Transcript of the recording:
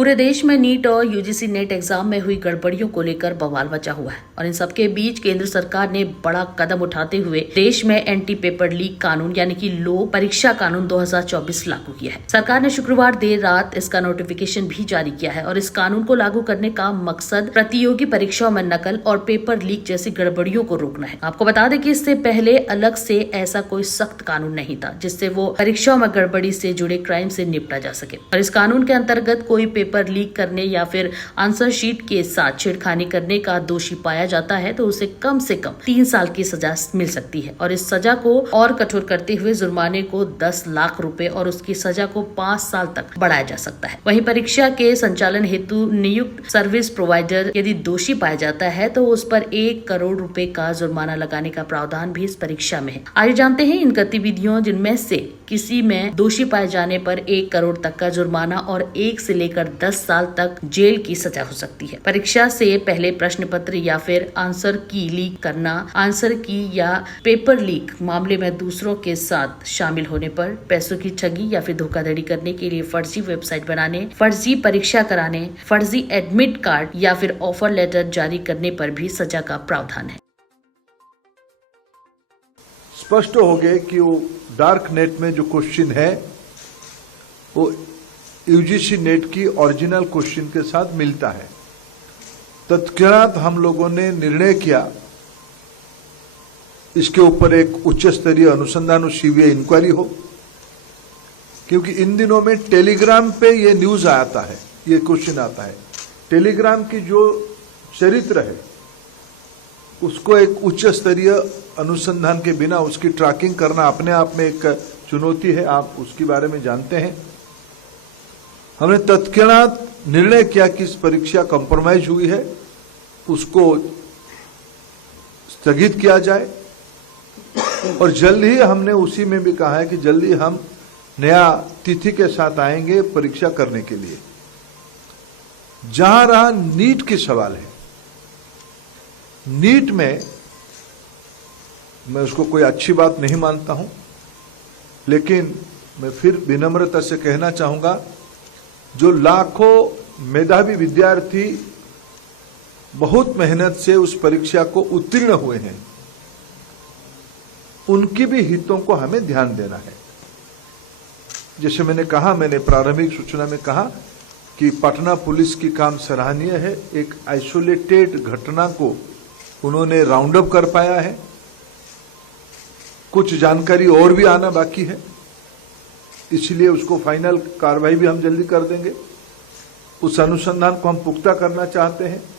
पूरे देश में नीट और यूजीसी नेट एग्जाम में हुई गड़बड़ियों को लेकर बवाल मचा हुआ है और इन सबके बीच केंद्र सरकार ने बड़ा कदम उठाते हुए देश में एंटी पेपर लीक कानून यानी कि लो परीक्षा कानून 2024 लागू किया है। सरकार ने शुक्रवार देर रात इसका नोटिफिकेशन भी जारी किया है और इस कानून को लागू करने का मकसद प्रतियोगी परीक्षाओं में नकल और पेपर लीक जैसी गड़बड़ियों को रोकना है। आपको बता दें कि इससे पहले अलग से ऐसा कोई सख्त कानून नहीं था जिससे वो परीक्षाओं में गड़बड़ी से जुड़े क्राइम से निपटा जा सके और इस कानून के अंतर्गत कोई पेपर लीक करने या फिर आंसर शीट के साथ छेड़खानी करने का दोषी पाया जाता है तो उसे कम से कम 3 साल की सजा मिल सकती है और इस सजा को और कठोर करते हुए जुर्माने को 10 लाख रुपए और उसकी सजा को 5 साल तक बढ़ाया जा सकता है। वहीं परीक्षा के संचालन हेतु नियुक्त सर्विस प्रोवाइडर यदि दोषी पाया जाता है तो उस पर 1 करोड़ रुपए का जुर्माना लगाने का प्रावधान भी इस परीक्षा में है। आइए जानते हैं इन गतिविधियों जिनमें से किसी में दोषी पाए जाने पर 1 करोड़ तक का जुर्माना और 1 से लेकर 10 साल तक जेल की सजा हो सकती है। परीक्षा से पहले प्रश्न पत्र या फिर आंसर की लीक करना, आंसर की या पेपर लीक मामले में दूसरों के साथ शामिल होने पर, पैसों की ठगी या फिर धोखाधड़ी करने के लिए फर्जी वेबसाइट बनाने, फर्जी परीक्षा कराने, फर्जी एडमिट कार्ड या फिर ऑफर लेटर जारी करने पर भी सजा का प्रावधान है। स्पष्ट हो गए कि वो डार्क नेट में जो क्वेश्चन है वो यूजीसी नेट की ओरिजिनल क्वेश्चन के साथ मिलता है। तत्क्षणात हम लोगों ने निर्णय किया इसके ऊपर एक उच्च स्तरीय अनुसंधान और सीबीआई इंक्वायरी हो, क्योंकि इन दिनों में टेलीग्राम पे ये न्यूज आता है, ये क्वेश्चन आता है। टेलीग्राम की जो चरित्र है उसको एक उच्च स्तरीय अनुसंधान के बिना उसकी ट्रैकिंग करना अपने आप में एक चुनौती है, आप उसके बारे में जानते हैं। हमने तत्क्षणात निर्णय किया कि इस परीक्षा कॉम्प्रोमाइज हुई है, उसको स्थगित किया जाए और जल्द ही हमने उसी में भी कहा है कि जल्दी हम नया तिथि के साथ आएंगे परीक्षा करने के लिए। जहां रहा नीट की सवाल है, नीट में मैं उसको कोई अच्छी बात नहीं मानता हूं, लेकिन मैं फिर विनम्रता से कहना चाहूंगा जो लाखों मेधावी विद्यार्थी बहुत मेहनत से उस परीक्षा को उत्तीर्ण हुए हैं, उनकी भी हितों को हमें ध्यान देना है। जैसे मैंने कहा, मैंने प्रारंभिक सूचना में कहा कि पटना पुलिस की काम सराहनीय है। एक आइसोलेटेड घटना को उन्होंने राउंड अप कर पाया है, कुछ जानकारी और भी आना बाकी है, इसलिए उसको फाइनल कार्रवाई भी हम जल्दी कर देंगे। उस अनुसंधान को हम पुख्ता करना चाहते हैं।